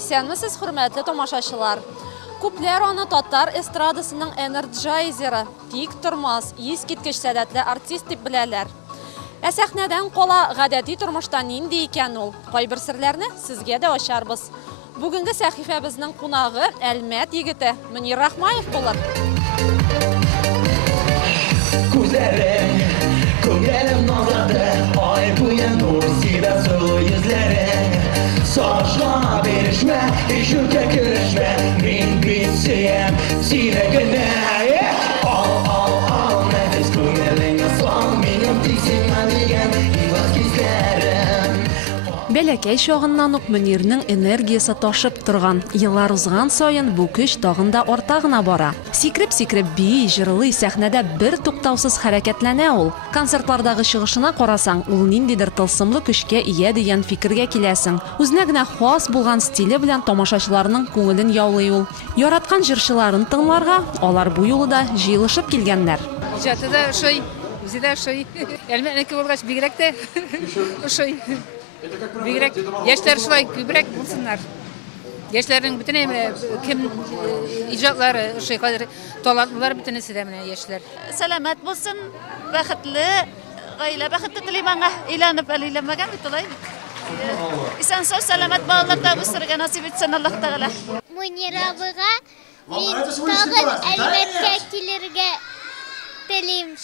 Исәнмесез, хөрмәтле тамашачылар. Күпләр аны татар эстрадасының энерджайзеры, тик тормас, искиткеч сәләтле артист дип беләләр. Ә сәхнәдән кала гадәти тормышта нинди икән ул? Кайбер серләрне сезгә дә ачарбыз. Бүгенге сәхифәбезнең кунагы Әлмәт егете Мөнир Рахмаев булыр. Күзләрең, күңелем назлады, ай буе нур сида сулы йөзләрең. Сагышка бирешмә, ишүкә керешмә, мин бит сөям сине генә. Ал, нәфис күңелең аслан, минем тик сиңа дигән илас кисләрем. Бәләкәй чагыннан ук Мөнирнең энергиясе ташып торган. Еллар узган саен бу көч тагын да арта гына бара. Сикреп бии, җырлый, сәхнәдә бер туктаусыз хәрәкәтләнә ул. Концертлардагы чыгышына карасаң, ул ниндидер тылсымлы көчкә ия дигән фикергә киләсең. Үзенә генә хас булган стиле белән тамашачыларның күңелен яулый ул. Яраткан җырчыларын тыңларга алар бу юлы да җыелышып килгәннәр. Җатыда шуй, үзе шуй. Әлмәтнеке булгач бигрәк тә шуй. Бигрәк яшьләр шулай күбрәк булсыннар. Яшьләрнең бөтен кем иҗатлары шуй кадәр талантлылар бөтенесе дә менә яшьләр. Сәламәт булсын, бәхетле, гаилә бәхетле телим аңа. Өйләнеп әлиләмәгән бит алай. Исән-сау сәламәт балаларда үстерергә насип итсен Аллаһ Тәгалә. Мөнир абыйга мин тагын Әлмәткә килергә телим.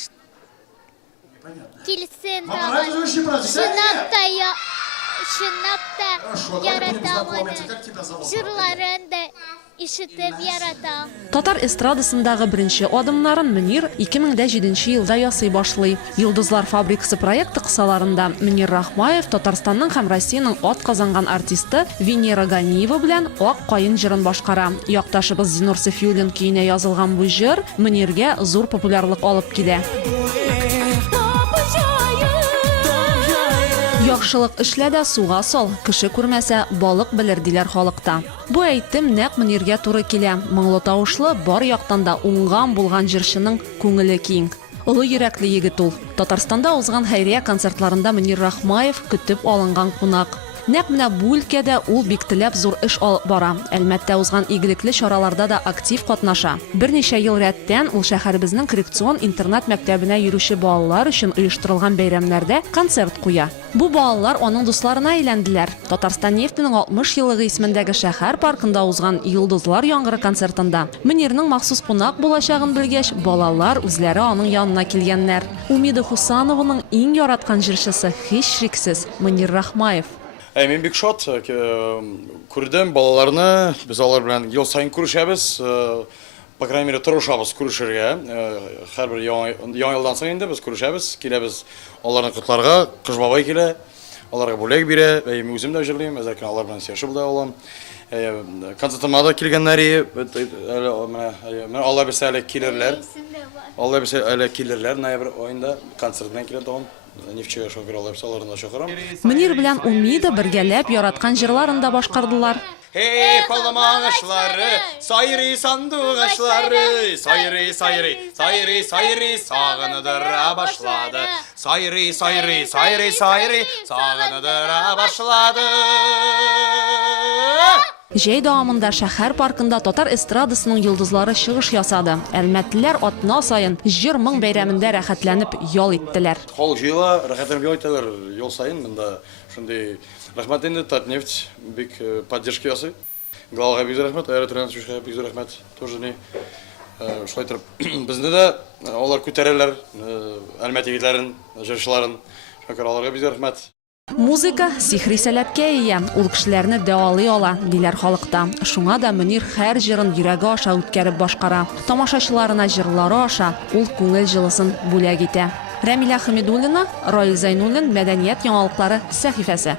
Килсен тагын. Шуннап та яратам аны. Җырларын да ишетеп яратам. Татар эстрадасындагы беренче адымнарын Мөнир 2007 елда ясый башлый. Йолдызлар фабрикасы проекты кысаларында Мөнир Рахмаев Татарстанның һәм Россиянең атказанган артисты Венера Ганиева белән Ак каен җырын башкара. Якташыбыз Зинур Сафиуллин көенә язылган бу җыр Мөниргә зур популярлык алып килә. Яхшылык эшләдә суга сал, кеше күрмәсә балык белер диләр халыкта. Бу әйтем нәкъ Мөниргә туры килә. Моңлы тавышлы, бар яктан да уңган булган җырчының күңеле киң. Улы йөрәкле егет ул. Татарстанда узган хәйрия концертларында Мөнир Рахмаев көтеп алынган кунак. Нәкъ менә бу өлкәдә ул бик теләп зур эш алып бара. Әлмәттә узган игелекле чараларда да актив катнаша. Берничә ел рәттән ул шәһәребезнең коррекцион интернат мәктәбенә йөрүче балалар өчен оештырылган бәйрәмнәрдә концерт куя. Бу балалар аның дусларына әйләнделәр. Татарстан нефтенең 60 еллыгы исемендәге шәһәр паркында узган Йолдызлар яңгыры концертында Мөнирнең махсус кунак булачагын белгәч, балалар үзләре аның янына килгәннәр. Умида Хусанованың иң яраткан җырчысы һич шиксез Мөнир Рахмаев. Мин бик шат күрдем балаларны, без алар белән ел сайын күрешәбез, по крайней мере тырышабыз күрешергә. Һәрбер яңа елдан соң инде без күрешәбез, киләбез аларны котларга, кыш бабай килә, аларга бүләк бирә, мин үзем дә җырлыйм, әзеркән алар белән сөйләшеп дә алам. Концертыма да килгәннәр, менә алар берсе әле килерләр. Алар берсе әле килерләр, ноябрь аенда концерт белән килә дәвам. Нефтчегә шофер алып саларында чакырам. Мөнир белән Умида бергәләп яраткан җырларын да башкардылар. Эй, колымагачлары, сайрый сандугачлары, сайрый, сагыныдыра башлады. Сайрый, сагыныдыра башлады. Җәй дәвамында шәһәр паркында Татар эстрадасының йолдызлары чыгыш ясады. Әлмәтлеләр атна саен җыр моң бәйрәмендә рәхәтләнеп ял иттеләр. Халык җыела, рәхәтләнеп ял итәләр ел сайын монда. Шундый рәхмәт инде Татнефть бик поддержка ясый. Главага бик рәхмәт, аэротрансферга бик рәхмәт. Тоже не шулай торып безне дә алар күтәрәләр, Әлмәт егетләрен, җырчыларын. Шакыр аларга бик рәхмәт. Музыка сихри сәләпкә ия, ул кешеләрне дәвалый ала, диләр халыкта. Шуңа да Мөнир һәр җырын йөрәге аша үткәреп башкара. Тамашачыларына җырлары аша ул күңел җылысын бүләк итә. Рәмилә Хәмидуллина, Раил Зайнуллин, Мәдәният яңалыклары сәхифәсе.